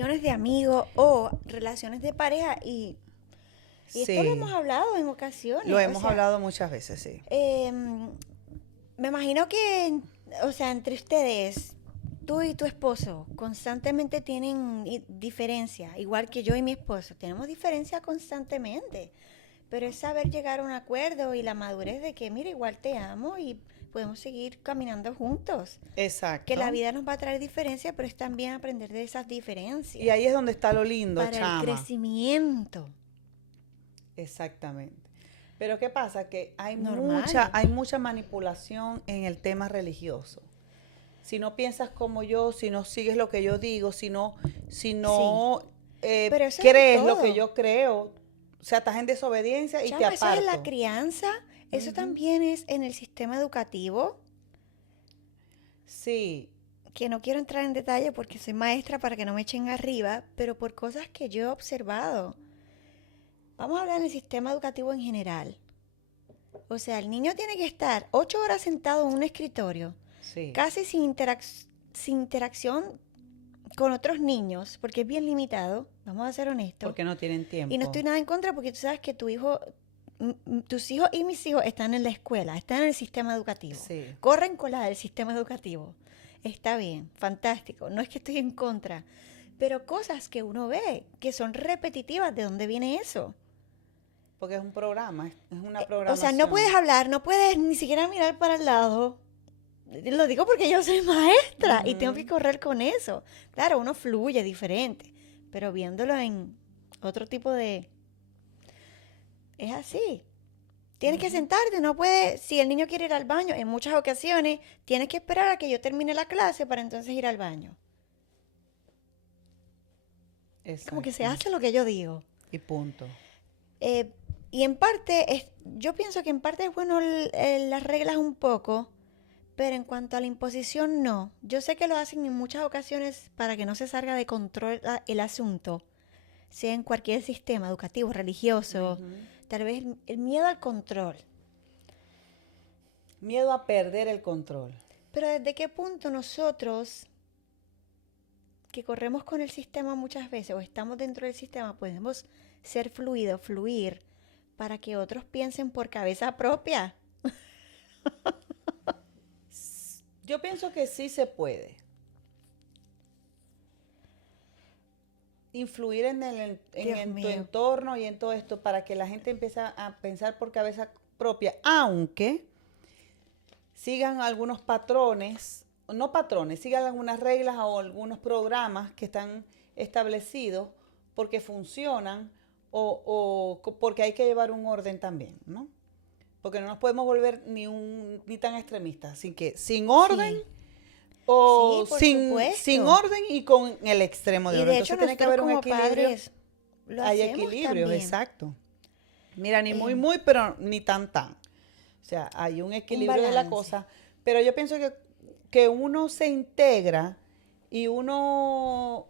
relaciones de amigos o relaciones de pareja y esto lo Sí, hemos hablado en lo ocasiones, o hemos sea, hablado muchas veces, sí. me imagino que, o sea, entre ustedes, tú y tu esposo, constantemente tienen diferencia, igual que yo y mi esposo, tenemos diferencia constantemente, pero es saber llegar a un acuerdo y la madurez de que, mira, igual te amo y podemos seguir caminando juntos. Que la Exacto. vida nos va a traer diferencias, pero es también aprender de esas Y ahí diferencias es donde está lo lindo, para el chama. crecimiento Exactamente. Pero ¿qué pasa? Que normal. hay mucha manipulación en el tema religioso. Si no piensas como yo, si no sigues lo que yo digo, si Sí, no pero eso es en crees lo que todo. yo creo, o sea, estás en desobediencia y te Chama, eso es en la aparto. crianza, eso Ujú. también es en el sistema educativo, Sí, que no quiero entrar en detalle porque soy maestra para que no me echen arriba, pero por cosas que yo he observado. Vamos a hablar en el sistema educativo en general. O sea, el niño tiene que estar 8 horas sentado en un escritorio, sí, casi sin interacción con otros niños, porque es bien limitado, vamos a ser honestos. porque no tienen Y no tiempo. estoy nada en contra porque tú sabes que tus hijos y mis hijos están en la escuela, están en el sistema educativo, Sí. corren con la del sistema educativo. Está bien, fantástico, no es que estoy en contra, pero cosas que uno ve que son repetitivas, ¿de dónde viene eso? Porque es un programa, es una O sea, no puedes programación. hablar, no puedes ni siquiera mirar para el lado. Lo digo porque yo soy maestra y tengo que Ujú, correr con eso. Claro, uno fluye diferente, pero viéndolo en otro tipo de... Es así. Tienes que ujú. sentarte, no puedes, si el niño quiere ir al baño, en muchas ocasiones tienes que esperar a que yo termine la clase para entonces ir al baño. Es como que se Exacto. hace lo que yo digo. Y punto. Eh, y en parte, yo pienso que en parte es bueno las reglas un poco, pero en cuanto a la imposición, no. Yo sé que lo hacen en muchas ocasiones para que no se salga de control el asunto, sea en cualquier sistema educativo, religioso, Ujú. tal vez el miedo al control. Miedo a perder el control. Pero ¿desde qué punto nosotros, que corremos con el sistema muchas veces o estamos dentro del sistema, podemos ser fluidos, fluir, para que otros piensen por cabeza propia? Yo pienso que sí se puede influir Dios en tu mío. entorno y en todo esto para que la gente empiece a pensar por cabeza propia, aunque sigan algunos patrones, no patrones, sigan algunas reglas o algunos programas que están establecidos porque funcionan porque hay que llevar un orden también, ¿no? Porque no nos podemos volver ni tan extremistas, así que sin orden Sí, sí, o por sin supuesto. orden y con el extremo de Y orden. de hecho Entonces tiene que nosotros haber un como equilibrio. padres lo Hay hacemos equilibrios, también. exacto. Mira, ni muy, Eh, muy, pero ni tan, tan. O sea, hay un un equilibrio de la balance. cosa. Pero yo pienso que uno se integra y uno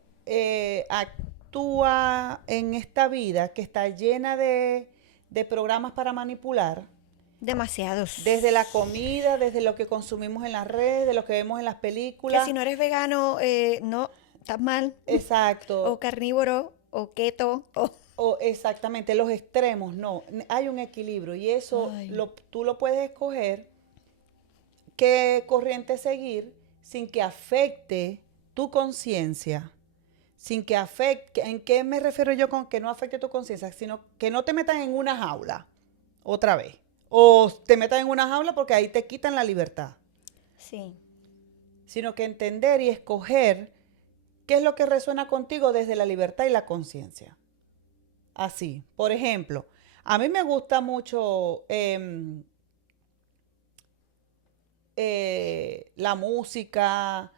actúa en esta vida que está llena de programas para manipular, desde la Demasiados. comida, desde lo que consumimos en las redes, de lo que vemos en las Que si películas. no eres vegano, no, estás mal. O Exacto. carnívoro, o keto, o... O exactamente, los extremos, no. Hay un equilibrio y eso Ay, tú lo puedes escoger qué corriente seguir sin que afecte tu conciencia, sin que afecte, ¿en qué me refiero yo con que no afecte tu conciencia? Sino que no te metan en una jaula otra vez. O te metan en una jaula porque ahí te quitan la libertad. sí. Sino que entender y escoger qué es lo que resuena contigo desde la libertad y la conciencia. Así, por ejemplo, a mí me gusta mucho la música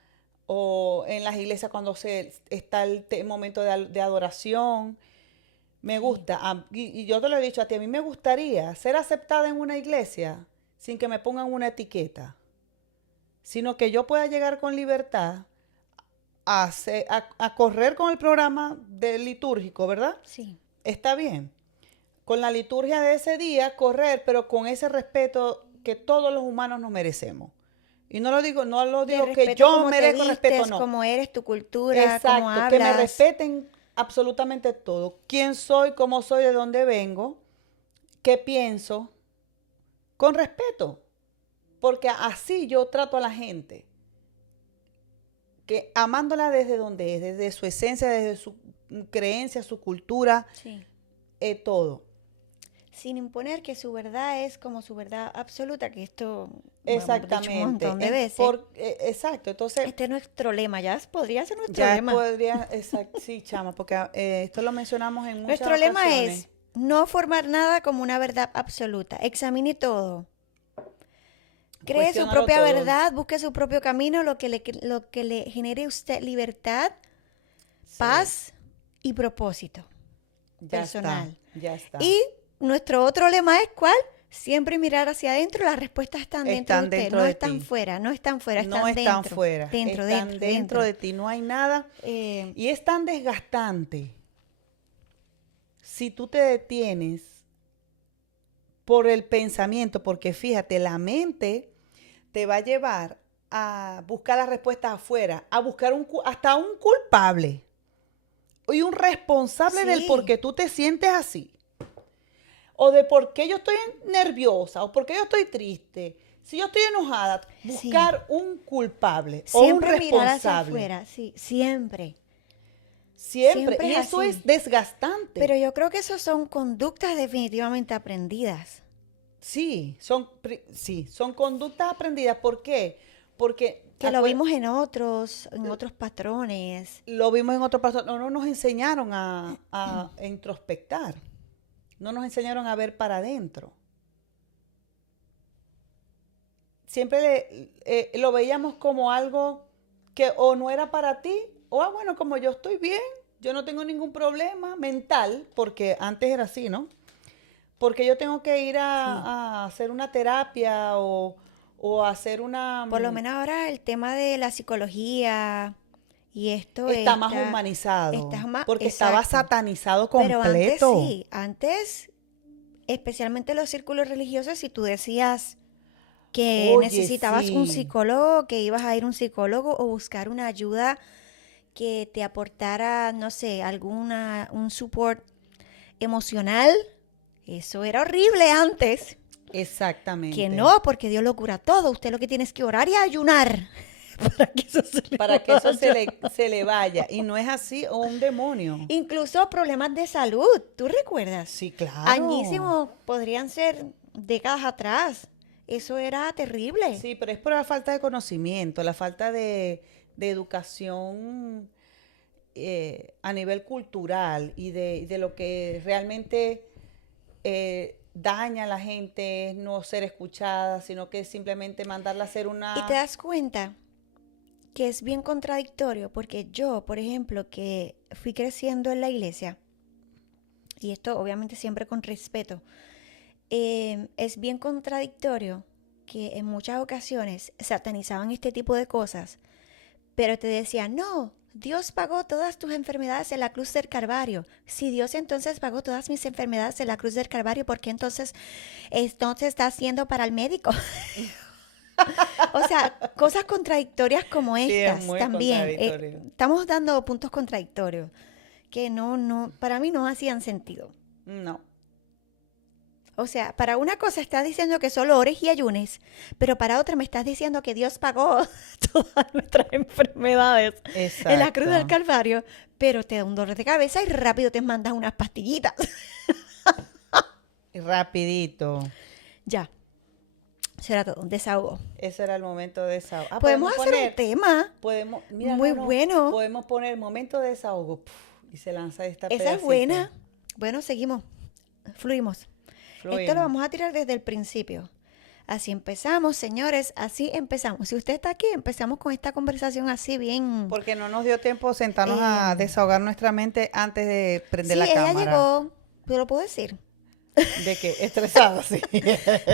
o en las iglesias cuando está el momento de adoración. Me Sí. gusta, y yo te lo he dicho a ti, a mí me gustaría ser aceptada en una iglesia sin que me pongan una etiqueta, sino que yo pueda llegar con libertad a correr con el programa del litúrgico, ¿verdad? Sí. Está bien. Con la liturgia de ese día, correr, pero con ese respeto que todos los humanos nos merecemos. Y no lo De digo que respeto yo como te merezco respeto, vistes, no. cómo eres, tu cultura, cómo Exacto, que me hablas. respeten absolutamente todo. Quién soy, cómo soy, de dónde vengo, qué pienso, con respeto. Porque así yo trato a la gente, que amándola desde donde es, desde su esencia, desde su creencia, su cultura, Sí. todo. Sin imponer que su verdad es como su verdad absoluta, que esto lo hemos dicho un Exactamente. montón de veces. Exacto. Entonces, Este es nuestro lema, podría ser nuestro ya lema. podría, sí, chama, porque esto lo mencionamos en muchas Nuestro lema ocasiones. es no formar nada como una verdad absoluta. Examine todo. Cree su Cuestiónalo propia todo. verdad, busque su propio camino, lo que le genere a usted libertad, Sí, paz y propósito ya personal. ya está. Y nuestro otro lema es ¿cuál? Siempre mirar hacia adentro, las respuestas están dentro de Están usted, dentro no de están ti. fuera, no están fuera, No están están dentro. fuera, Dentro, están dentro, dentro dentro. de ti, no hay nada. Y es tan desgastante si tú te detienes por el pensamiento, porque fíjate, la mente te va a llevar a buscar las respuestas afuera, a buscar hasta un culpable y un responsable del Sí. por qué tú te sientes así. O de por qué yo estoy nerviosa, o por qué yo estoy triste. Si yo estoy enojada, buscar un culpable Siempre o un mirar hacia responsable. afuera, sí, siempre. Siempre. Siempre Y es eso así. es desgastante. Pero yo creo que eso son conductas definitivamente aprendidas. Sí, son conductas aprendidas. ¿Por qué? Porque Que lo vimos en otros patrones. lo vimos en otro paso. No nos enseñaron a introspectar. No nos enseñaron a ver para adentro. Siempre lo veíamos como algo que o no era para ti, o bueno, como yo estoy bien, yo no tengo ningún problema mental, porque antes era así, ¿no? Porque yo tengo que ir a hacer una terapia o hacer una... Por lo menos ahora el tema de la psicología y esto Está más humanizado, porque estaba exacto. satanizado Pero antes completo. sí, antes, especialmente los círculos religiosos, si tú decías que Oye, necesitabas un sí. psicólogo, que ibas a ir a un psicólogo o buscar una ayuda que te aportara, no sé, un support emocional, eso era horrible antes. Exactamente. Que no, porque Dios lo cura todo. Usted lo que tiene es que orar y ayunar para que eso se le vaya. Y no es así, o un demonio. Incluso problemas de salud, ¿tú recuerdas? Sí, claro. Añísimos, podrían ser décadas atrás. Eso era terrible. Sí, pero es por la falta de conocimiento, la falta de educación a nivel cultural y de lo que realmente daña a la gente, es no ser escuchada, sino que simplemente mandarla a hacer una... Y te das cuenta que es bien contradictorio, porque yo, por ejemplo, que fui creciendo en la iglesia, y esto obviamente siempre con respeto, es bien contradictorio que en muchas ocasiones satanizaban este tipo de cosas, pero te decían, no, Dios pagó todas tus enfermedades en la cruz del Calvario. Si Dios entonces pagó todas mis enfermedades en la cruz del Calvario, ¿por qué entonces está haciendo para el médico? O sea, cosas contradictorias como Sí, es estas muy también. contradictorio. Estamos dando puntos contradictorios que para mí no hacían sentido. No. O sea, para una cosa estás diciendo que solo ores y ayunes, pero para otra me estás diciendo que Dios pagó todas nuestras enfermedades en la cruz del Calvario, pero te da un dolor de cabeza y rápido te mandas unas pastillitas. Rapidito. Ya. Será todo, un desahogo. Ese era el momento de desahogo. Podemos hacer un tema muy bueno. Podemos poner momento de desahogo. Y se lanza esta Esa pedacito. es buena. Bueno, seguimos. Fluimos. Esto lo vamos a tirar desde el principio. Así empezamos, señores, así empezamos. Si usted está aquí, empezamos con esta conversación así bien. Porque no nos dio tiempo sentarnos a desahogar nuestra mente antes de prender la cámara. Sí, ella llegó, pero lo puedo decir. ¿De qué? Estresada, sí.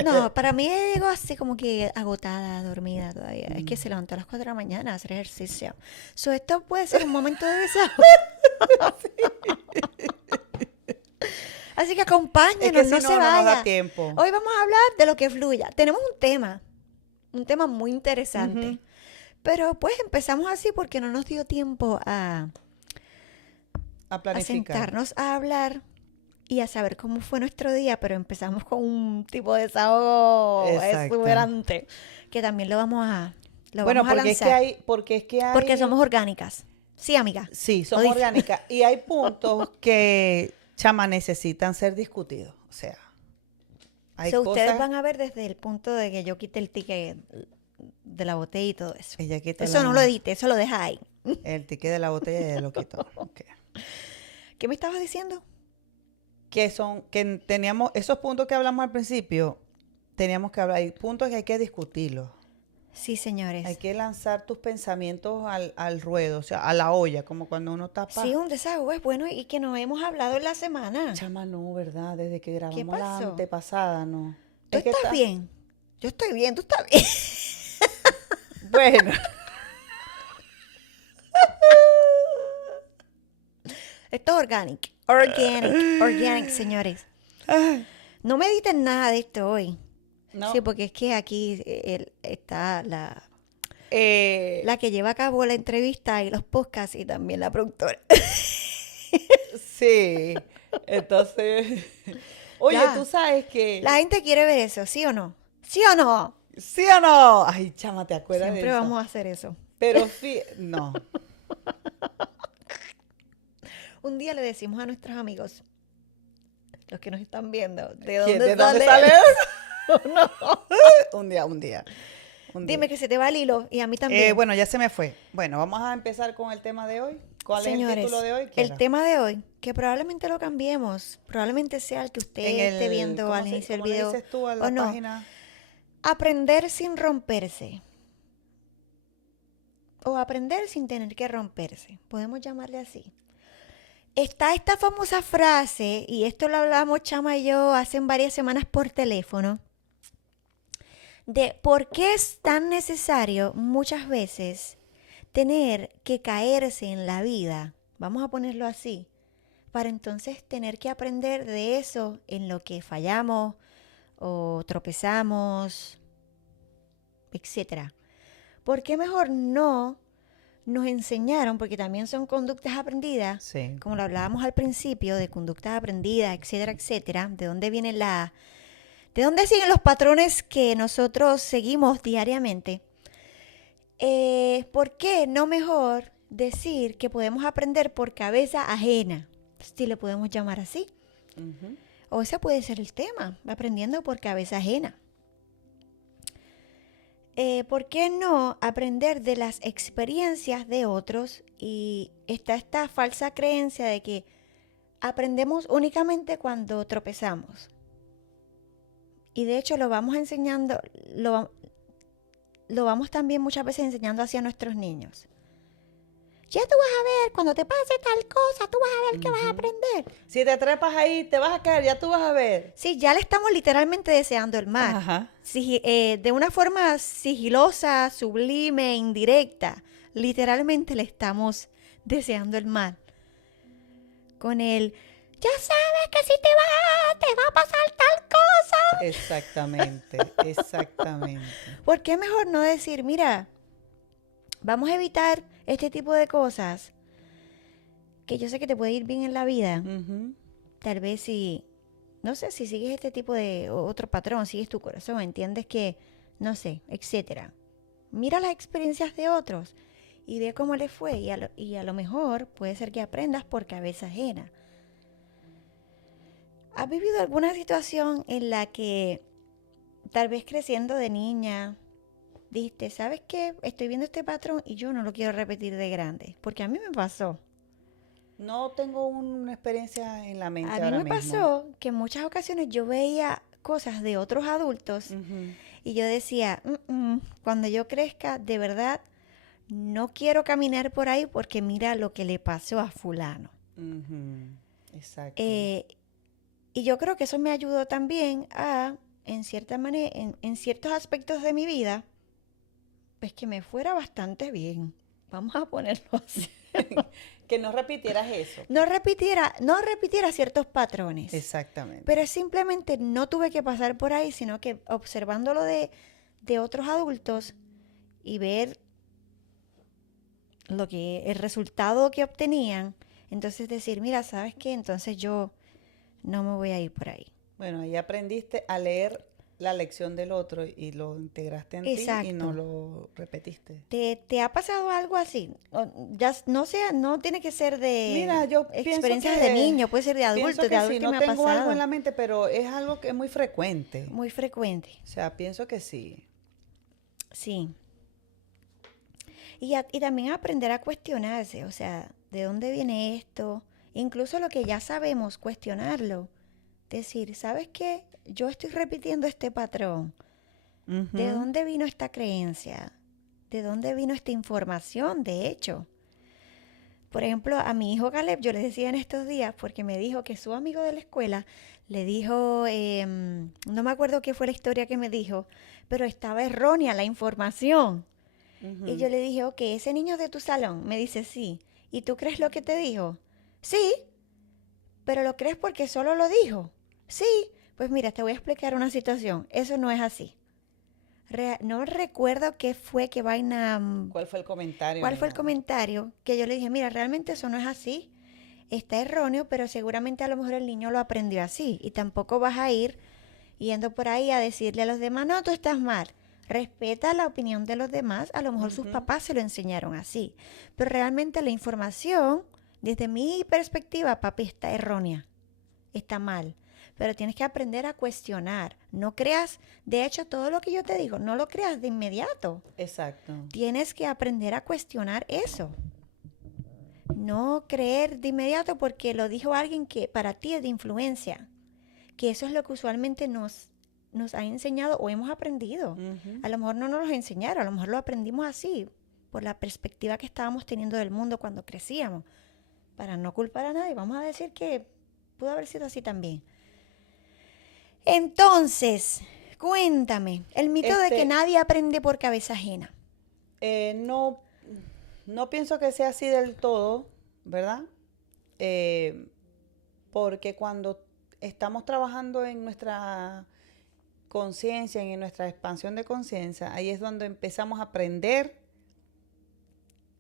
No, para mí ella llegó así como que agotada, dormida todavía. Es que se levantó a las 4 de la mañana a hacer ejercicio. Esto puede ser un momento de desahogo. Así que acompáñenos, Es que si no se no vaya. nos da tiempo. Hoy vamos a hablar de lo que fluya. Tenemos un tema un tema muy interesante. Ujú. Pero pues empezamos así porque no nos dio tiempo A a planificar. sentarnos a hablar y a saber cómo fue nuestro día, pero empezamos con un tipo de desahogo Exacto. exuberante que también lo vamos a Bueno, lanzar. porque es que hay, Porque somos orgánicas. Sí, amiga. sí, Lo somos dice. orgánicas y hay puntos que, chama, necesitan ser discutidos. O sea, hay So, ustedes cosas. van a ver desde el punto de que yo quite el ticket de la botella y todo eso. Ella quita Eso no lo edite, eso lo deja ahí. el ticket de la botella y ella lo quitó. Ok. ¿Qué me estabas diciendo? Que teníamos esos puntos que hablamos al principio, teníamos que hablar. Hay puntos que hay que discutirlos. Sí, señores. Hay que lanzar tus pensamientos al ruedo, o sea, a la olla, como cuando uno tapa. Sí, un desahogo es bueno y que no hemos hablado en la semana. Chama, no, ¿verdad? Desde que grabamos la pasó? antepasada, no. ¿Tú Es que estás bien? Yo estoy bien, tú estás bien. Bueno, Esto es organic. Organic, señores. No me editen nada de esto hoy. no. Sí, porque es que aquí está la que lleva a cabo la entrevista y los podcasts y también la productora. Sí. Entonces, oye, Ya. tú sabes que. La gente quiere ver eso, ¿sí o no? ¿Sí o no? ¿Sí o no? Ay, chama, ¿te acuerdas Siempre de eso? vamos a hacer eso. Pero no. Un día le decimos a nuestros amigos, los que nos están viendo, ¿de ¿Quién- dónde ¿De dónde sale? sale? No. Un día, un día. Un Dime día. que se te va el hilo y a mí también. Bueno, ya se me fue. Bueno, vamos a empezar con el tema de hoy. ¿Cuál es el Señores, título de hoy? el Kiara? tema de hoy, que probablemente lo cambiemos, probablemente sea el que usted esté viendo ¿cómo al inicio del cómo le video, dices tú a o la no. página? Aprender sin romperse. O aprender sin tener que romperse. Podemos llamarle así. Está esta famosa frase, y esto lo hablamos Chama y yo hace varias semanas por teléfono, de por qué es tan necesario muchas veces tener que caerse en la vida, vamos a ponerlo así, para entonces tener que aprender de eso en lo que fallamos o tropezamos, etcétera. ¿Por qué mejor no nos enseñaron, porque también son conductas aprendidas, Sí. como lo hablábamos al principio, de conductas aprendidas, etcétera, etcétera, de dónde vienen de dónde siguen los patrones que nosotros seguimos diariamente? ¿Por qué no mejor decir que podemos aprender por cabeza ajena? Si le podemos llamar así. Ujú. O ese puede ser el tema, aprendiendo por cabeza ajena. ¿Por qué no aprender de las experiencias de otros? Y está esta falsa creencia de que aprendemos únicamente cuando tropezamos. Y de hecho lo vamos enseñando, lo vamos también muchas veces enseñando hacia nuestros niños. Ya tú vas a ver, cuando te pase tal cosa, tú vas a ver que vas a aprender. Si te trepas ahí, te vas a caer, ya tú vas a ver. Sí, ya le estamos literalmente deseando el mal. Ajá. De una forma sigilosa, sublime, indirecta. Literalmente le estamos deseando el mal. Con el, ya sabes que si te va a pasar tal cosa. Exactamente, exactamente. ¿Por qué mejor no decir, mira, vamos a evitar este tipo de cosas que yo sé que te puede ir bien en la vida? Ujú. Tal vez si, no sé, si sigues este tipo de otro patrón, sigues tu corazón, entiendes que, no sé, etcétera. Mira las experiencias de otros y ve cómo les fue y a lo mejor puede ser que aprendas por cabeza ajena. ¿Has vivido alguna situación en la que tal vez creciendo de niña dijiste, ¿sabes qué? Estoy viendo este patrón y yo no lo quiero repetir de grande? Porque a mí me pasó. No tengo una experiencia en la mente A mí ahora me mismo. pasó que en muchas ocasiones yo veía cosas de otros adultos Ujú. y yo decía, cuando yo crezca, de verdad, no quiero caminar por ahí porque mira lo que le pasó a fulano. Ujú. Exacto. Y yo creo que eso me ayudó también a, en cierta manera, en ciertos aspectos de mi vida, pues que me fuera bastante bien. Vamos a ponerlo así. Que no repitieras eso. No repitiera ciertos patrones. Exactamente. Pero simplemente no tuve que pasar por ahí, sino que observándolo de de otros adultos y ver el resultado que obtenían, entonces decir, mira, ¿sabes qué? Entonces yo no me voy a ir por ahí. Bueno, ahí aprendiste a leer la lección del otro y lo integraste en ti y no Exacto. lo repetiste. ¿Te ha pasado algo así? Ya no sea, no tiene que ser de Mira, yo experiencias de niño, puede ser pienso de que sí, adulto y no me ha tengo algo en pasado. la mente, pero es algo que es muy frecuente. Muy frecuente. O sea, pienso que sí. Sí. Y también aprender a cuestionarse, o sea, ¿de dónde viene esto? Incluso lo que ya sabemos, cuestionarlo. Decir, ¿sabes qué? Yo estoy repitiendo este patrón. ¿De Ujú. dónde vino esta creencia? ¿De dónde vino esta información, de hecho? Por ejemplo, a mi hijo Caleb, yo le decía en estos días, porque me dijo que su amigo de la escuela le dijo, no me acuerdo qué fue la historia que me dijo, pero estaba errónea la información. Y Ujú. yo le dije, ok, ese niño es de tu salón. Me dice, sí. ¿Y tú crees lo que te dijo? Sí, pero lo crees porque solo lo dijo. Sí, pues mira, te voy a explicar una situación. Eso no es así. No recuerdo qué fue, qué vaina, ¿Cuál fue el comentario? cuál fue el comentario que yo le dije, mira, realmente eso no es así. Está erróneo, pero seguramente a lo mejor el niño lo aprendió así. Y tampoco vas a ir yendo por ahí a decirle a los demás, no, tú estás mal. Respeta la opinión de los demás, a lo mejor sus Ujú. papás se lo enseñaron así. Pero realmente la información, desde mi perspectiva, papi, está errónea, está mal. Pero tienes que aprender a cuestionar. No creas, de hecho, todo lo que yo te digo, no lo creas de inmediato. Exacto. Tienes que aprender a cuestionar eso. No creer de inmediato porque lo dijo alguien que para ti es de influencia. Que eso es lo que usualmente nos ha enseñado o hemos aprendido. Ujú. A lo mejor no nos lo enseñaron, a lo mejor lo aprendimos así, por la perspectiva que estábamos teniendo del mundo cuando crecíamos. Para no culpar a nadie, vamos a decir que pudo haber sido así también. Entonces, cuéntame, el mito de que Este, nadie aprende por cabeza ajena. no, no pienso que sea así del todo, ¿verdad? Eh, porque cuando estamos trabajando en nuestra conciencia y en nuestra expansión de conciencia, ahí es donde empezamos a aprender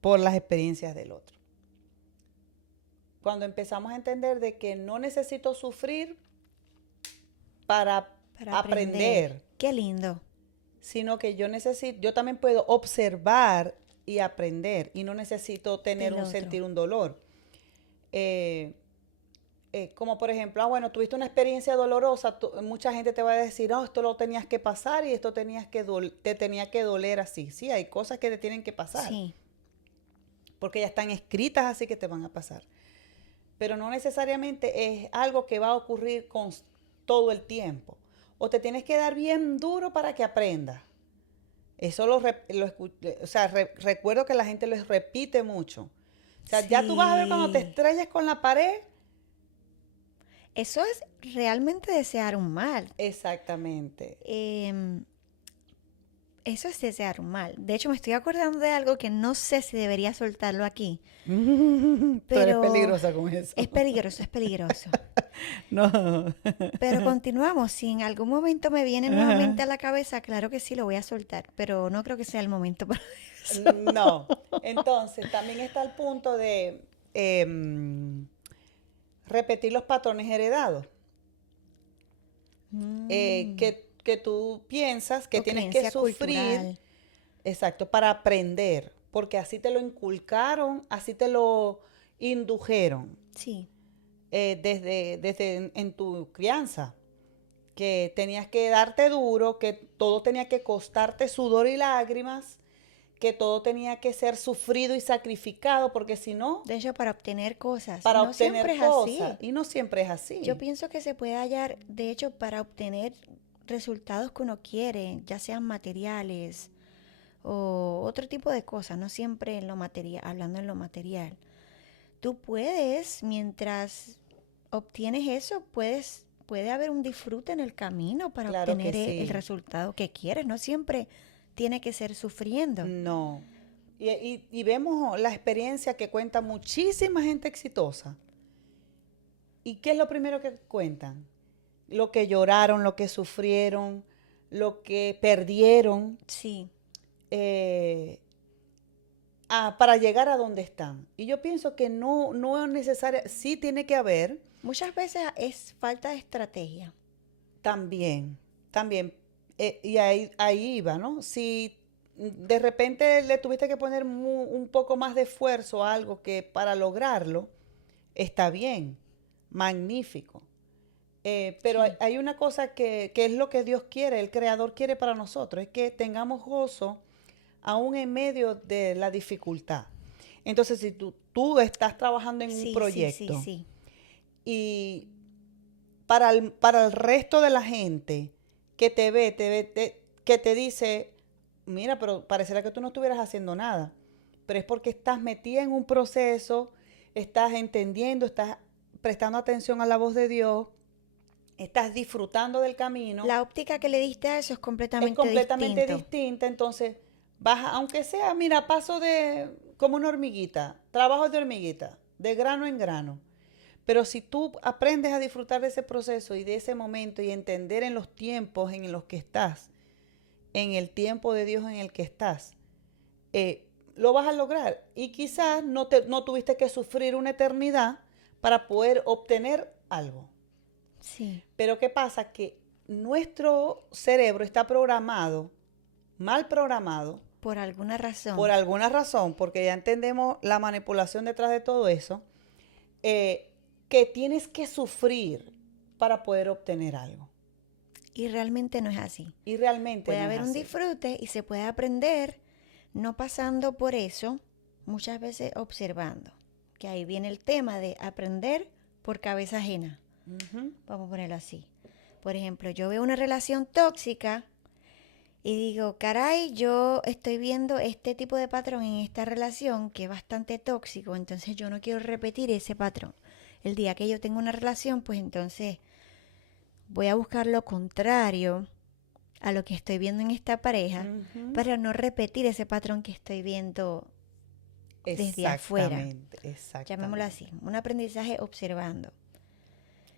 por las experiencias del otro. Cuando empezamos a entender de que no necesito sufrir para Para aprender. aprender, Qué lindo. sino que yo también puedo observar y aprender y no necesito tener Del otro. sentir un dolor. Como por ejemplo, bueno, tuviste una experiencia dolorosa, mucha gente te va a decir, oh, esto lo tenías que pasar y esto te tenía que doler así. Sí, hay cosas que te tienen que pasar, Sí. porque ya están escritas así que te van a pasar. Pero no necesariamente es algo que va a ocurrir con todo el tiempo. O te tienes que dar bien duro para que aprendas. Eso o sea, recuerdo que la gente lo repite mucho. O sea, ya tú vas a ver cuando te Sí. estrellas con la pared. Eso es realmente desear un mal. Exactamente. Eso es desear un mal. De hecho, me estoy acordando de algo que no sé si debería soltarlo aquí, Tú eres pero peligrosa con eso. es peligroso, es peligroso. No. Pero continuamos. Si en algún momento me viene Ajá. nuevamente a la cabeza, claro que sí lo voy a soltar, pero no creo que sea el momento para eso. No. Entonces, también está el punto de repetir los patrones heredados. Mm, Que tú piensas que o tienes que creencia sufrir, cultural. exacto, para aprender, porque así te lo inculcaron, así te lo indujeron Sí, desde en tu crianza, que tenías que darte duro, que todo tenía que costarte sudor y lágrimas, que todo tenía que ser sufrido y sacrificado, porque si no, de hecho, para obtener cosas. Y para no siempre obtener es cosas, así. y no siempre es Yo así. pienso que se puede hallar, de hecho, para obtener resultados que uno quiere, ya sean materiales o otro tipo de cosas, no siempre en lo material, hablando en lo material. Tú puedes, mientras obtienes eso, puede haber un disfrute en el camino para Claro que obtener el sí. resultado que quieres. No siempre tiene que ser sufriendo. No. Y vemos la experiencia que cuenta muchísima gente exitosa. ¿Y qué es lo primero que cuentan? Lo que lloraron, lo que sufrieron, lo que perdieron Sí. eh, para llegar a donde están. Y yo pienso que no es necesario, sí tiene que haber Muchas veces es falta de estrategia. también, y ahí iba, ¿no? Si de repente le tuviste que poner un poco más de esfuerzo a algo que para lograrlo, está bien, magnífico. Pero Sí. hay una cosa que es lo que Dios quiere, el Creador quiere para nosotros, es que tengamos gozo aún en medio de la dificultad. Entonces, si tú estás trabajando en un Sí, sí, sí, proyecto sí. y para el resto de la gente que te ve, que te dice, mira, pero pareciera que tú no estuvieras haciendo nada, pero es porque estás metida en un proceso, estás entendiendo, estás prestando atención a la voz de Dios, estás disfrutando del camino, La óptica que le diste a eso es es completamente completamente distinto. distinta, entonces vas, aunque sea, mira, paso de como una hormiguita, trabajo de hormiguita, de grano en grano. Pero si tú aprendes a disfrutar de ese proceso y de ese momento y entender en los tiempos en los que estás, en el tiempo de Dios en el que estás, lo vas a lograr. Y quizás no tuviste que sufrir una eternidad para poder obtener algo. Sí. Pero ¿qué pasa? Que nuestro cerebro está programado, mal programado, Por alguna por razón. alguna razón, porque ya entendemos la manipulación detrás de todo eso, que tienes que sufrir para poder obtener algo. Y realmente no es así. Y realmente Puede no es haber un así. disfrute y se puede aprender no pasando por eso, muchas veces observando. Que ahí viene el tema de aprender por cabeza ajena. Ujú. Vamos a ponerlo así. Por ejemplo, yo veo una relación tóxica y digo, caray, yo estoy viendo este tipo de patrón en esta relación que es bastante tóxico, entonces yo no quiero repetir ese patrón. El día que yo tengo una relación, pues entonces voy a buscar lo contrario a lo que estoy viendo en esta pareja Ujú. para no repetir ese patrón que estoy viendo desde afuera. Exactamente, Llamémoslo exactamente. así, un aprendizaje observando.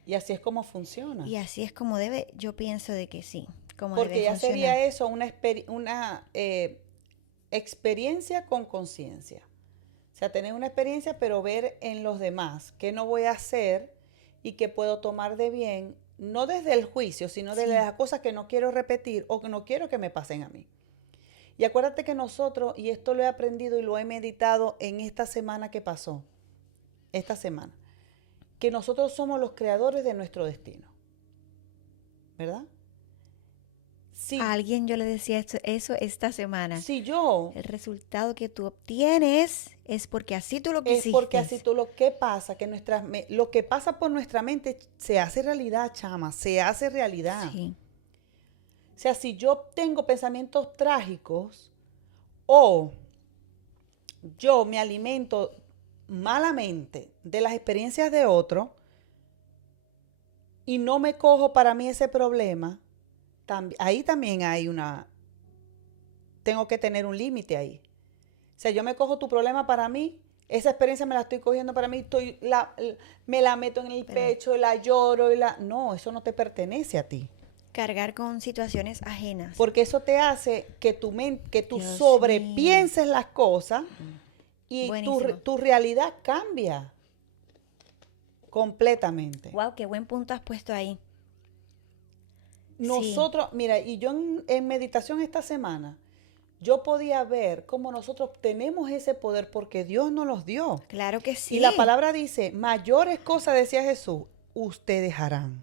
Y así es como funciona. Y así es como debe, yo pienso de que sí, como debe Porque ya funcionar. sería eso una experiencia con conciencia. O sea, tener una experiencia, pero ver en los demás qué no voy a hacer y qué puedo tomar de bien, no desde el juicio, sino de Sí, las cosas que no quiero repetir o que no quiero que me pasen a mí. Y acuérdate que nosotros, y esto lo he aprendido y lo he meditado en esta semana que pasó, esta semana, que nosotros somos los creadores de nuestro destino, ¿verdad? a Si, alguien yo le decía eso esta semana. si yo, El resultado que tú obtienes es porque así tú lo es porque quisiste. así tú lo que pasa, que lo que pasa por nuestra mente se hace realidad, chama, se hace realidad. Sí, O sea, si yo tengo pensamientos trágicos o yo me alimento malamente de las experiencias de otro y no me cojo para mí ese problema, ahí también tengo que tener un límite ahí. O sea, yo me cojo tu problema para mí, esa experiencia me la estoy cogiendo para mí, me la meto en el pero pecho, la lloro, no, eso no te pertenece a ti. cargar con situaciones ajenas. Porque eso te hace que tú Dios mío. sobrepienses las cosas y Buenísimo. tu realidad cambia completamente. Wow, qué buen punto has puesto ahí. Sí, Nosotros, mira, y yo en meditación esta semana, yo podía ver cómo nosotros tenemos ese poder porque Dios nos los dio. claro que Y la sí. palabra dice, mayores cosas, decía Jesús, ustedes harán.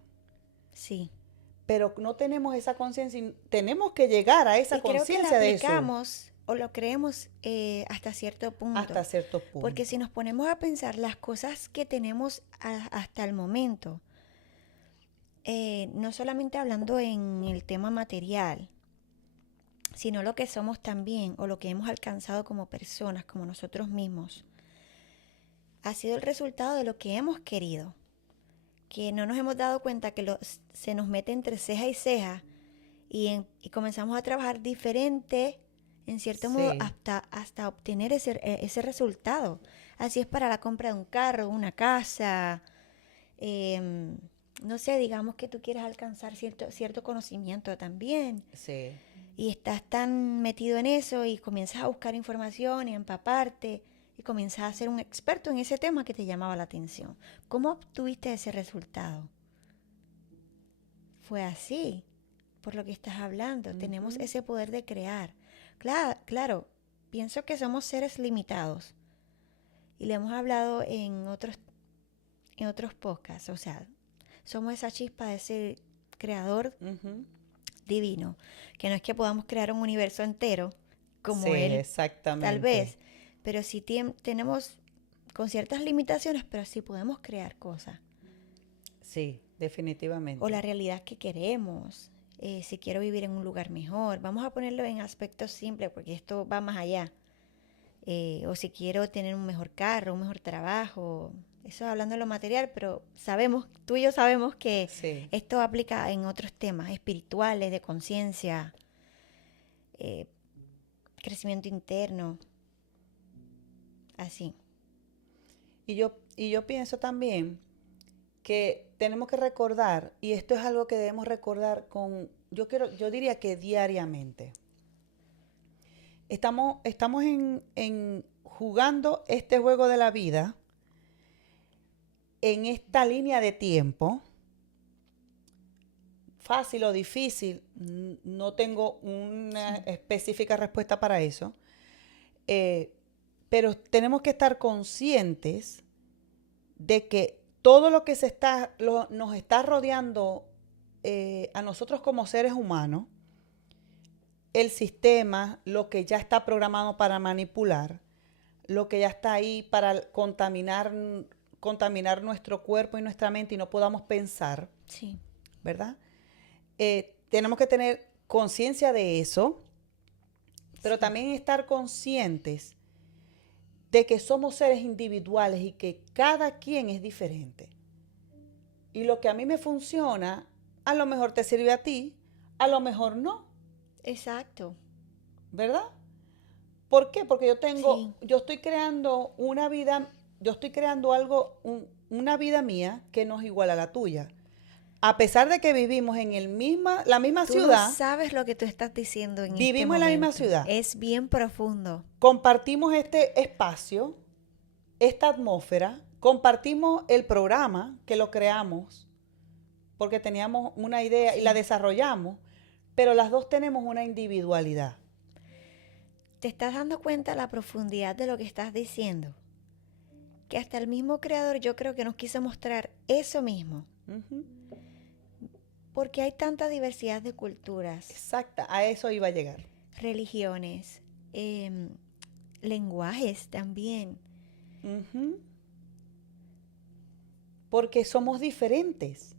Sí. Pero no tenemos esa conciencia y tenemos que llegar a esa Y creo que la conciencia de Jesús aplicamos o lo creemos hasta cierto hasta punto. cierto Porque punto. si nos ponemos a pensar las cosas que tenemos hasta el momento, no solamente hablando en el tema material, sino lo que somos también o lo que hemos alcanzado como personas, como nosotros mismos, ha sido el resultado de lo que hemos querido, que no nos hemos dado cuenta que se nos mete entre ceja y ceja y comenzamos a trabajar diferente, en cierto modo, Sí. hasta obtener ese resultado. Así es para la compra de un carro, una casa, em, no sé, digamos que tú quieres alcanzar cierto conocimiento también Sí. y estás tan metido en eso y comienzas a buscar información y a empaparte y comienzas a ser un experto en ese tema que te llamaba la atención. ¿Cómo obtuviste ese resultado? Fue así, por lo que estás hablando. Tenemos Ujú. ese poder de crear. Claro, claro, pienso que somos seres limitados y le hemos hablado en otros podcasts. O sea, somos esa chispa de ese creador Ujú. divino, que no es que podamos crear un universo entero Sí, como él, tal exactamente. vez, pero sí tenemos con ciertas limitaciones, pero sí podemos crear cosas. Sí, O la definitivamente. realidad que queremos. Si quiero vivir en un lugar mejor, vamos a ponerlo en aspectos simples porque esto va más allá. O si quiero tener un mejor carro, un mejor trabajo. Eso hablando de lo material, pero sabemos, tú y yo sabemos que Sí. esto aplica en otros temas espirituales, de conciencia, eh, crecimiento interno, así. Y yo pienso también que tenemos que recordar, y esto es algo que debemos recordar yo diría que diariamente. Estamos en jugando este juego de la vida en esta línea de tiempo, fácil o difícil, no tengo una Sí. específica respuesta para eso, eh, pero tenemos que estar conscientes de que todo lo que nos está rodeando a nosotros como seres humanos, el sistema, lo que ya está programado para manipular, lo que ya está ahí para contaminar nuestro cuerpo y nuestra mente y no podamos pensar, Sí, ¿verdad? Tenemos que tener conciencia de eso, pero sí. también estar conscientes de que somos seres individuales y que cada quien es diferente. Y lo que a mí me funciona, a lo mejor te sirve a ti, a lo mejor no, Exacto. ¿verdad? ¿Por qué? Porque Sí. yo estoy creando una vida, yo estoy creando una vida mía que no es igual a la tuya. A pesar de que vivimos en la misma Tú no ciudad, sabes lo que tú estás diciendo en este vivimos en la misma momento. ciudad, Es bien profundo. compartimos este espacio, esta atmósfera, compartimos el programa que lo creamos porque teníamos una idea y la Sí. desarrollamos, pero las dos tenemos una individualidad. ¿Te estás dando cuenta la profundidad de lo que estás diciendo? Que hasta el mismo creador yo creo que nos quiso mostrar eso mismo. Ujú. Porque hay tanta diversidad de culturas, Exacta, a eso iba a llegar. religiones, em, lenguajes también. Ujú. Porque somos diferentes.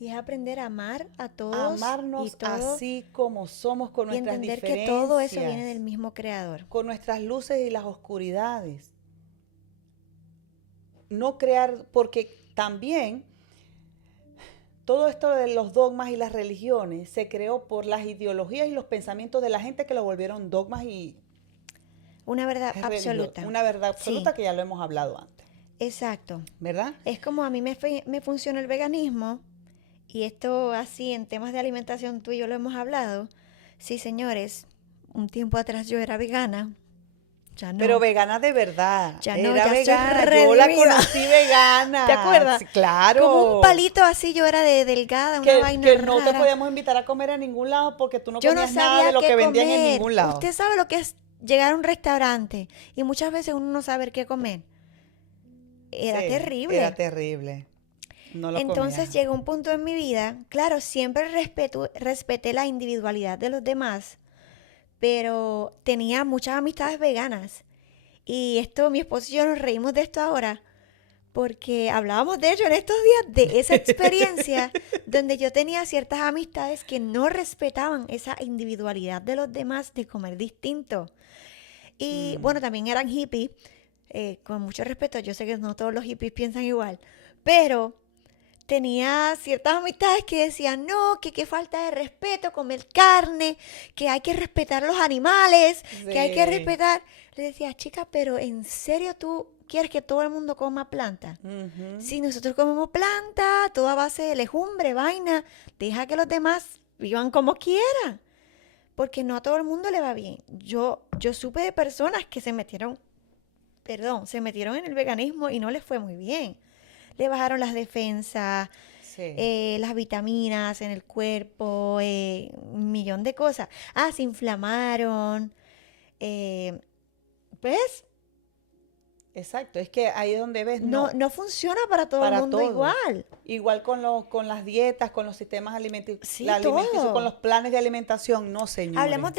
Y es aprender a amar a todos y Amarnos todo así como somos con y nuestras entender que todo eso viene del diferencias, mismo creador. con nuestras luces y las oscuridades. No crear, porque también todo esto de los dogmas y las religiones se creó por las ideologías y los pensamientos de la gente que lo volvieron dogmas y Una verdad religión. absoluta. Una verdad Sí, absoluta que ya lo hemos hablado antes, exacto. ¿verdad? Es como a mí me funciona el veganismo y esto así en temas de alimentación tú y yo lo hemos hablado. Sí, señores, un tiempo atrás yo era vegana, ya Pero no, vegana de verdad. ya no, Era ya soy vegana. Yo la redimida. conocí ¿Te vegana. acuerdas? Sí, Como un claro. palito así yo era de delgada, una vaina Que no te rara. podíamos invitar a comer a ningún lado porque tú no Yo no comías nada de sabía lo que qué vendían en comer. ningún lado. Usted sabe lo que es llegar a un restaurante y muchas veces uno no sabe qué comer. Era Sí, era terrible. terrible. No lo Entonces comía. llegó un punto en mi vida, claro, siempre respeté la individualidad de los demás, pero tenía muchas amistades veganas. Y esto, mi esposo y yo nos reímos de esto ahora, porque hablábamos de ello en estos días, de esa experiencia donde yo tenía ciertas amistades que no respetaban esa individualidad de los demás de comer distinto. Y Mm, bueno, también eran hippies, con mucho respeto, yo sé que no todos los hippies piensan igual, pero tenía ciertas amistades que decían, no, que qué falta de respeto comer carne, que hay que respetar a los animales, que hay que sí. respetar. Le decía, chica, pero ¿en serio tú quieres que todo el mundo coma planta? Ujú. Si nosotros comemos planta, toda base de legumbre, vaina, deja que los demás vivan como quieran. Porque no a todo el mundo le va bien. Yo supe de personas que se metieron en el veganismo y no les fue muy bien. Le bajaron las defensas, Sí. las vitaminas en el cuerpo, un millón de cosas. Se inflamaron. ¿Ves? Exacto, es que ahí es donde ves, No funciona para todo el para mundo todo. igual. Igual con las dietas, con los sistemas alimenticios, Sí, la alimentación, todo. con los planes de alimentación, no, señores. Hablemos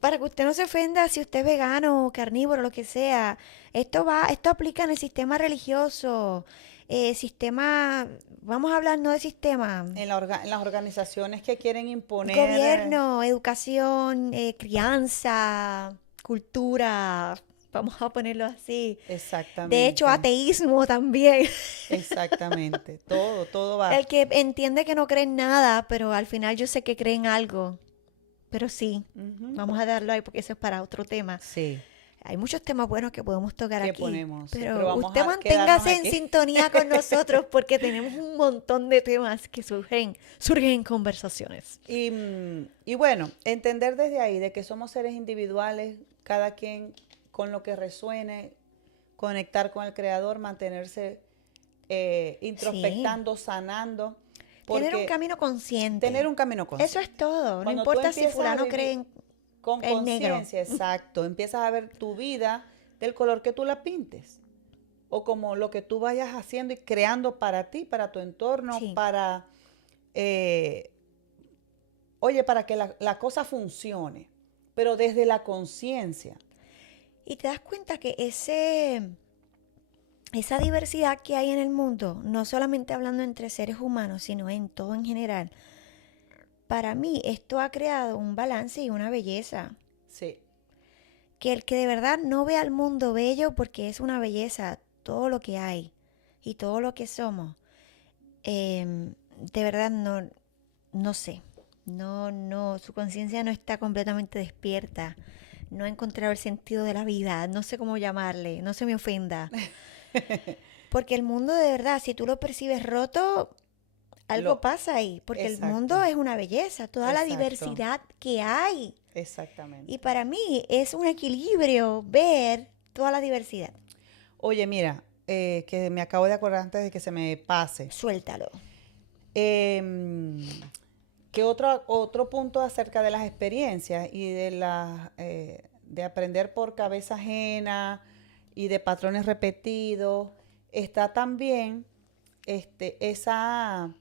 para que usted no se ofenda si usted es vegano, carnívoro, lo que sea. Esto aplica en el sistema religioso, vamos a hablar no de sistema, En las organizaciones que quieren imponer. gobierno, educación, crianza, cultura, vamos a ponerlo así. Exactamente. De hecho, ateísmo también. Exactamente. Todo va. El que entiende que no cree en nada, pero al final yo sé que cree en algo. Pero sí, Ujú. vamos a darlo ahí porque eso es para otro tema. Sí. Hay muchos temas buenos que podemos tocar Que aquí. ponemos, sí, Pero pero vamos usted a manténgase quedarnos en aquí. sintonía con nosotros porque tenemos un montón de temas que surgen en conversaciones. Y bueno, entender desde ahí de que somos seres individuales, cada quien con lo que resuene, conectar con el Creador, mantenerse introspectando, sanando. Tener un porque camino consciente. Tener un camino consciente. Eso es todo. No Cuando tú importa si empiezas a fulano vivir cree en con el negro. conciencia, exacto, empiezas a ver tu vida del color que tú la pintes. O como lo que tú vayas haciendo y creando para ti, para tu entorno, Sí. para, para que la cosa funcione, pero desde la conciencia. Y te das cuenta que esa diversidad que hay en el mundo, no solamente hablando entre seres humanos, sino en todo en general, para mí esto ha creado un balance y una belleza. Sí. Que el que de verdad no ve al mundo bello porque es una belleza, todo lo que hay y todo lo que somos, de verdad no sé, no, su conciencia no está completamente despierta, no ha encontrado el sentido de la vida, no sé cómo llamarle, no se me ofenda. Porque el mundo de verdad, si tú lo percibes roto, algo pasa ahí, porque Exacto. el mundo es una belleza, toda la Exacto. diversidad que hay. Exactamente. Y para mí es un equilibrio ver toda la diversidad. Oye, mira, que me acabo de acordar antes de que se me pase. Suéltalo. Que otro punto acerca de las experiencias y de aprender por cabeza ajena y de patrones repetidos, está también esa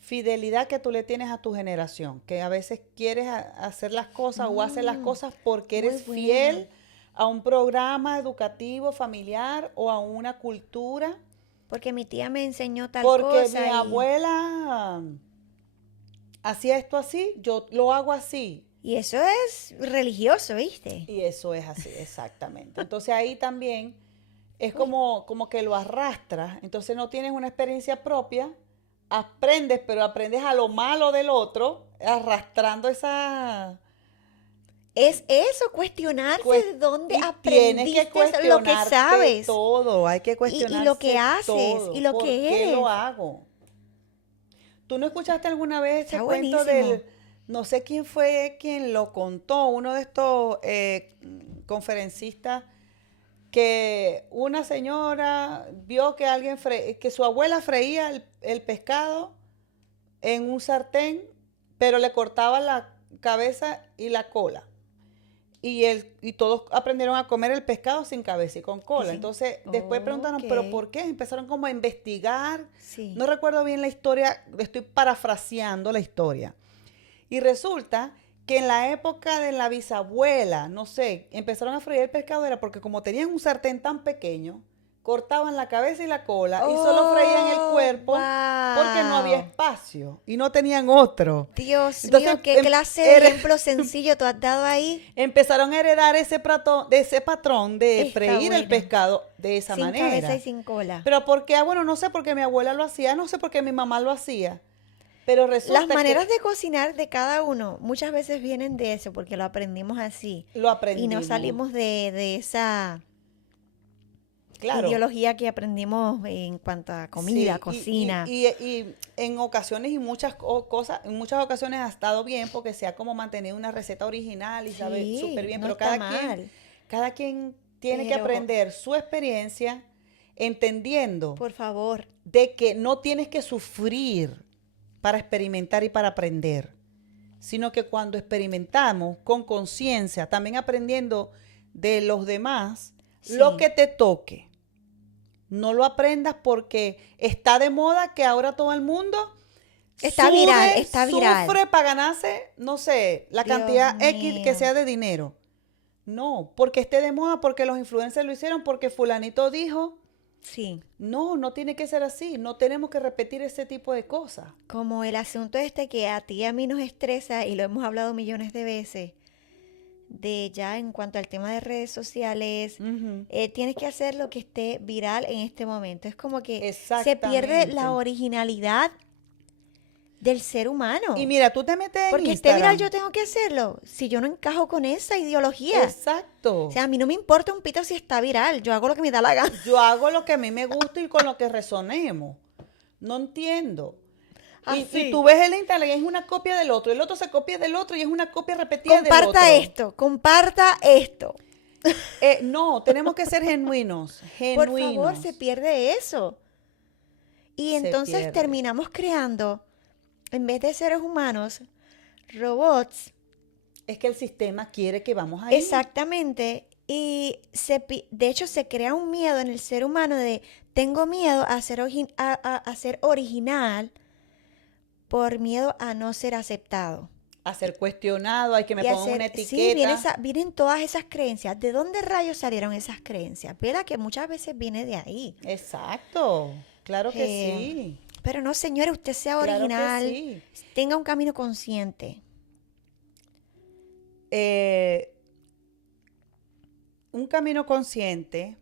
fidelidad que tú le tienes a tu generación, que a veces quieres hacer las cosas o hacer las cosas porque eres muy fiel bueno. a un programa educativo, familiar o a una cultura. Porque mi tía me enseñó tal Porque cosa. mi y abuela hacía esto así, yo lo hago así. Y eso es religioso, ¿viste? Y eso es así, exactamente. Entonces ahí también es como que lo arrastras. Entonces no tienes una experiencia propia, aprendes, pero aprendes a lo malo del otro, arrastrando esa... Es eso, cuestionarse de dónde y aprendiste lo que cuestionarte sabes. todo, hay que cuestionarse y lo que haces, todo. y lo ¿Por que qué eres? lo hago? ¿Tú no escuchaste alguna vez ese Está cuento buenísimo. no sé quién fue quien lo contó, uno de estos conferencistas, que una señora vio que que su abuela freía el pescado en un sartén, pero le cortaba la cabeza y la cola. Y todos aprendieron a comer el pescado sin cabeza y con cola. Entonces, después preguntaron, ¿pero Ok. por qué? Empezaron como a investigar. Sí. No recuerdo bien la historia, estoy parafraseando la historia. Y resulta que en la época de la bisabuela, no sé, empezaron a freír el pescado, era porque como tenían un sartén tan pequeño, cortaban la cabeza y la cola y solo freían el cuerpo porque no había espacio y no tenían otro. Dios Entonces, mío, qué clase de ejemplo sencillo tú has dado ahí. Empezaron a heredar ese patrón de Está freír el bueno. pescado de esa Sin manera. cabeza y sin cola. Pero ¿por qué? Bueno, no sé por qué mi abuela lo hacía, no sé por qué mi mamá lo hacía. Pero resulta Las maneras que de cocinar de cada uno muchas veces vienen de eso, porque lo aprendimos así. lo aprendimos. Y no salimos de esa Claro. ideología que aprendimos en cuanto a comida, Sí, cocina. y en ocasiones y cosas, en muchas ocasiones ha estado bien porque se ha como mantenido una receta original y sabe súper Sí, bien, no pero está mal. cada quien tiene que Pero, aprender su experiencia entendiendo por favor, de que no tienes que sufrir para experimentar y para aprender, sino que cuando experimentamos con conciencia, también aprendiendo de los demás, lo sí. que te toque. No lo aprendas porque está de moda que ahora todo el mundo Está viral, sude, está viral. sufre para ganarse, no sé, la Dios cantidad X que mío. sea de dinero. No, porque esté de moda, porque los influencers lo hicieron, porque fulanito dijo. Sí. No, no tiene que ser así. No tenemos que repetir ese tipo de cosas. Como el asunto este que a ti y a mí nos estresa y lo hemos hablado millones de veces, de ya en cuanto al tema de redes sociales, Ujú. tienes que hacer lo que esté viral en este momento. Es como que se pierde la Exactamente. originalidad del ser Y humano. mira, tú te metes en Porque esté viral yo Instagram. tengo que hacerlo. Si yo no encajo con esa ideología. O Exacto. sea, a mí no me importa un pito si está viral. Yo hago lo que me da la gana. Yo hago lo que a mí me gusta y con lo que resonemos. No entiendo. Y Así. tú ves el Instagram y es una copia del otro, el otro se copia del otro y es una copia repetida del otro. Comparta esto, comparta esto. No, tenemos que ser genuinos, Por favor, se genuinos. pierde eso. Y Se entonces pierde. terminamos creando, en vez de seres humanos, robots. Es que el sistema quiere que vamos ahí. Exactamente. Y de hecho se crea un miedo en el ser humano de tengo miedo a ser original por miedo a no ser aceptado. A ser cuestionado, hay que me Y pongan una hacer, sí, etiqueta. vienen todas esas creencias. ¿De dónde rayos salieron esas creencias? Verá que muchas veces viene de ahí. Exacto, claro que Eh, sí, pero no, señores, usted sea claro que original, sí. tenga un camino consciente. Eh, un camino consciente,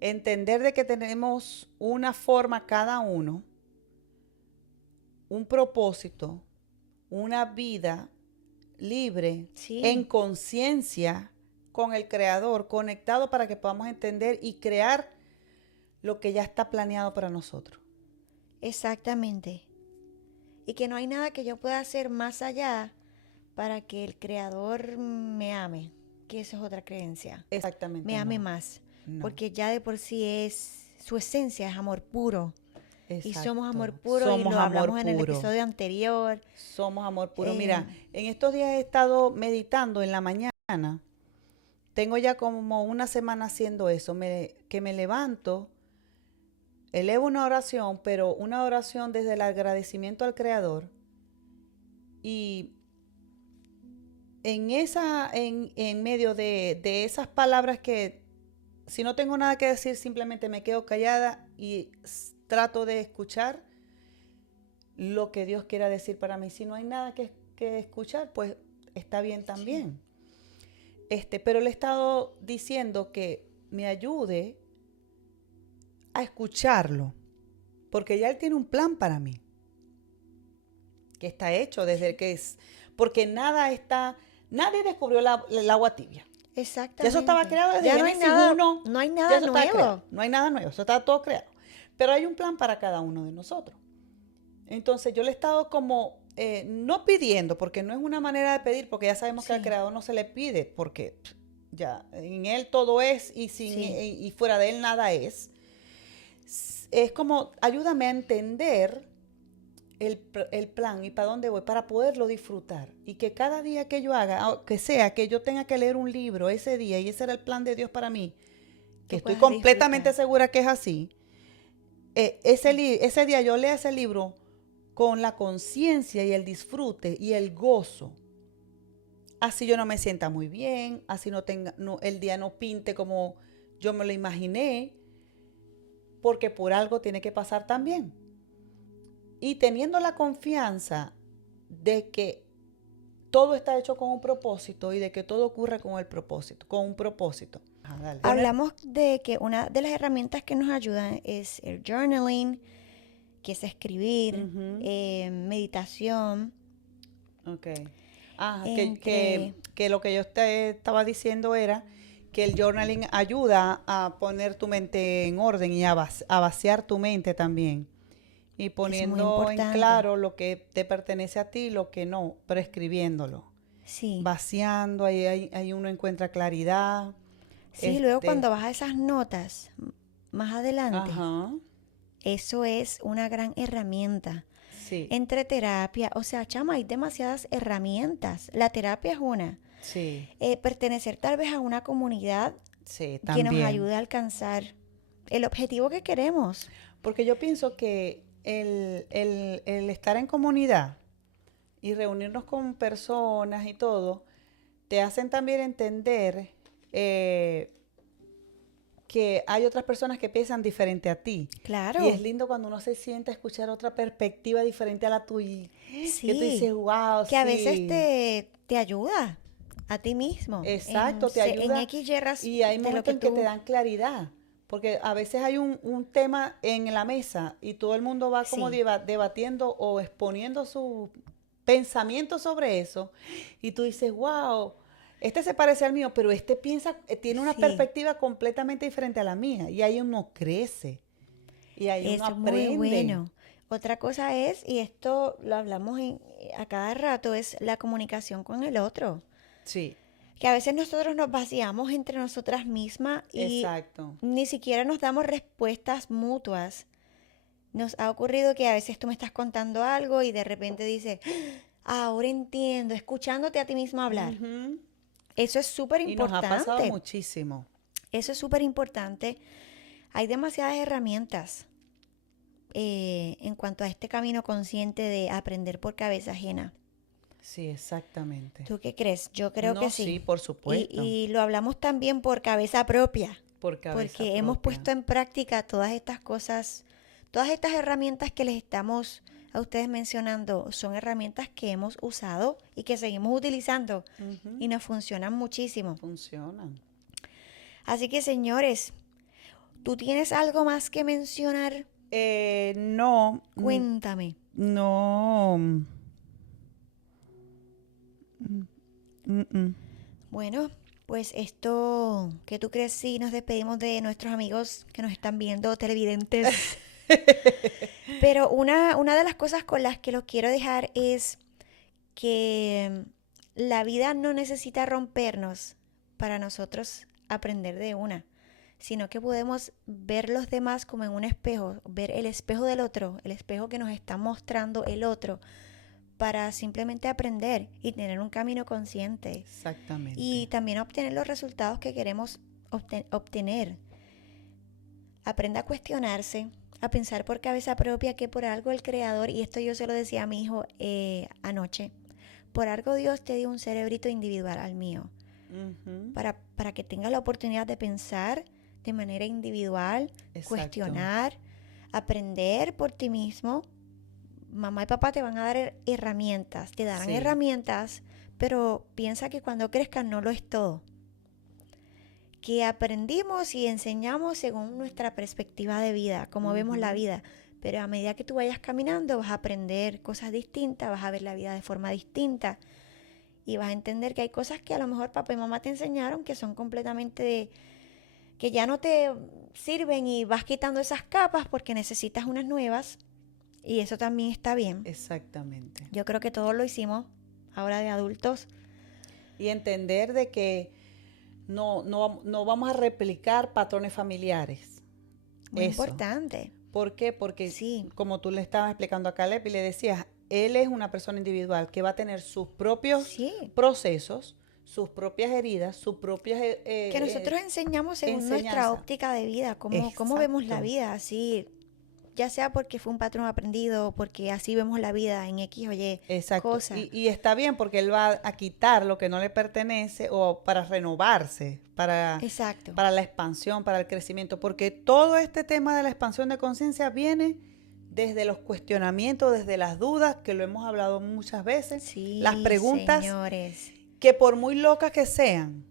entender de que tenemos una forma cada uno, un propósito, una vida libre, en Sí, conciencia con el Creador, conectado para que podamos entender y crear lo que ya está planeado para nosotros. exactamente. Y que no hay nada que yo pueda hacer más allá para que el creador me ame, que esa es otra creencia. Exactamente, Me ame no, más, no. porque ya de por sí su esencia es amor puro. Y somos amor Exacto. puro y Somos lo amor hablamos en el puro. episodio anterior. Somos amor puro. Eh, Mira, en estos días he estado meditando en la mañana. Tengo ya como una semana haciendo eso. Que me levanto, elevo una oración, pero una oración desde el agradecimiento al Creador. Y en medio de esas palabras que, si no tengo nada que decir, simplemente me quedo callada y trato de escuchar lo que Dios quiera decir para mí. Si no hay nada que escuchar, pues está bien también. Pero le he estado diciendo que me ayude a escucharlo, porque ya Él tiene un plan para mí, que está hecho desde que es, porque nadie descubrió el agua tibia. exactamente. Ya eso estaba creado desde Ya no hay Génesis nada, 1. no hay Ya nada eso estaba nuevo. creado. No hay nada nuevo, eso está todo creado. Pero hay un plan para cada uno de nosotros. Entonces yo le he estado como, no pidiendo, porque no es una manera de pedir, porque ya sabemos que al Sí. Creador no se le pide, porque ya en Él todo es y, Sí. y fuera de Él nada es. Es como, ayúdame a entender el plan y para dónde voy, para poderlo disfrutar. Y que cada día que yo haga, que sea que yo tenga que leer un libro ese día, y ese era el plan de Dios para mí, que Tú estoy puedas completamente disfrutar. segura que es así, ese día yo lea ese libro con la conciencia y el disfrute y el gozo. Así yo no me sienta muy bien, así el día no pinte como yo me lo imaginé, porque por algo tiene que pasar también. Y teniendo la confianza de que todo está hecho con un propósito y de que todo ocurre con el propósito, con un propósito. Dale. Hablamos de que una de las herramientas que nos ayudan es el journaling, que es escribir, meditación. Ok. Ah, Entre... que lo que yo te estaba diciendo era que el journaling ayuda a poner tu mente en orden y a vaciar tu mente también. Y muy poniendo en importante. claro lo que te pertenece a ti y lo que no, pero escribiéndolo. Sí. Vaciando, ahí uno encuentra claridad. Sí, luego Este, cuando vas a esas notas más adelante, ajá, eso es una gran herramienta. sí, Entre terapia, o sea, chama, hay demasiadas herramientas. La terapia es una. sí, Pertenecer tal vez a una comunidad sí, que nos también. ayude a alcanzar el objetivo que queremos. Porque yo pienso que el estar en comunidad y reunirnos con personas y todo, te hacen también entender eh, que hay otras personas que piensan diferente a ti. Y es Claro, lindo cuando uno se siente a escuchar otra perspectiva diferente a la tuya. Que tú sí, dices, wow, que a veces sí. te ayuda a ti mismo Exacto, te en ayuda. X yerras Y hay de lo momentos que en que te tú, dan claridad. Porque a veces hay un tema en la mesa y todo el mundo va como sí, debatiendo o exponiendo su pensamiento sobre eso. Y tú dices, wow, este se parece al mío, pero este piensa, tiene una sí, perspectiva completamente diferente a la mía. Y ahí uno crece. Y ahí uno eso es muy aprende. bueno. Otra cosa es, y esto lo hablamos a cada rato, es la comunicación con el otro. Sí, Que a veces nosotros nos vaciamos entre nosotras mismas y exacto. ni siquiera nos damos respuestas mutuas. Nos ha ocurrido que a veces tú me estás contando algo y de repente dices, "Ah, ahora entiendo, escuchándote a ti mismo hablar. Ujú. Eso es súper Y nos ha pasado importante. muchísimo. Eso es súper importante. Hay demasiadas herramientas en cuanto a este camino consciente de aprender por cabeza ajena. Sí, exactamente. ¿Tú qué crees? Yo creo que No, sí. sí, por supuesto. Y lo hablamos también por cabeza propia, Por cabeza porque hemos propia. puesto en práctica todas estas cosas, todas estas herramientas que les estamos a ustedes mencionando, son herramientas que hemos usado y que seguimos utilizando Ujú. y nos funcionan muchísimo. Funcionan. Así que señores, ¿tú tienes algo más que mencionar? No, Cuéntame. no. Mm. Bueno, pues esto, ¿qué tú crees si nos despedimos de nuestros amigos que nos están viendo, televidentes? Pero una de las cosas con las que los quiero dejar es que la vida no necesita rompernos para nosotros aprender de una, sino que podemos ver los demás como en un espejo, ver el espejo del otro, el espejo que nos está mostrando el otro, para simplemente aprender y tener un camino consciente y Exactamente. también obtener los resultados que queremos obtener. Aprenda a cuestionarse, a pensar por cabeza propia que por algo el creador, y esto yo se lo decía a mi hijo anoche, por algo Dios te dio un cerebrito individual al mío, Ujú. para que tengas la oportunidad de pensar de manera individual, Exacto. cuestionar, aprender por ti mismo. Mamá y papá te van a dar herramientas, te darán Sí. herramientas, pero piensa que cuando crezcan no lo es todo. Que aprendimos y enseñamos según nuestra perspectiva de vida, cómo vemos la Ujú. vida. Pero a medida que tú vayas caminando vas a aprender cosas distintas, vas a ver la vida de forma distinta y vas a entender que hay cosas que a lo mejor papá y mamá te enseñaron que son completamente, que ya no te sirven y vas quitando esas capas porque necesitas unas nuevas y eso también está bien. Exactamente. Yo creo que todos lo hicimos ahora de adultos. Y entender de que no vamos a replicar patrones familiares. Muy Eso. importante. ¿Por qué? Porque Sí, como tú le estabas explicando a Caleb y le decías, él es una persona individual que va a tener sus propios sí. procesos, sus propias heridas, sus propias Que nosotros enseñamos según nuestra enseñanzas. óptica de vida, cómo vemos la Exacto, vida, así, ya sea porque fue un patrón aprendido, porque así vemos la vida en X o Y exacto. cosa. Y está bien porque él va a quitar lo que no le pertenece o para renovarse, Exacto. para la expansión, para el crecimiento, porque todo este tema de la expansión de conciencia viene desde los cuestionamientos, desde las dudas, que lo hemos hablado muchas veces, las Sí, preguntas señores. que por muy locas que sean,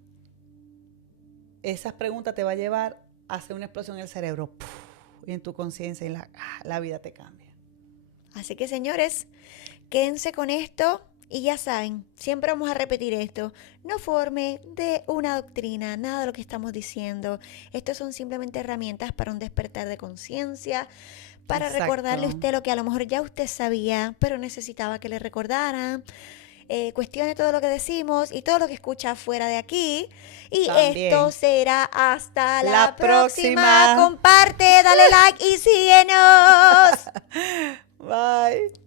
esas preguntas te va a llevar a hacer una explosión en el cerebro, ¡puf! Y en tu conciencia y la vida te cambia. Así que, señores, quédense con esto Y ya saben, siempre vamos a repetir esto, no forme de una doctrina, nada de lo que estamos diciendo. Estos son simplemente herramientas para un despertar de conciencia, para recordarle a usted lo que a lo mejor ya usted sabía, pero necesitaba que le recordaran. Cuestione todo lo que decimos y todo lo que escucha fuera de aquí. Y También. esto será hasta La la próxima. próxima. Comparte, dale like y síguenos. Bye.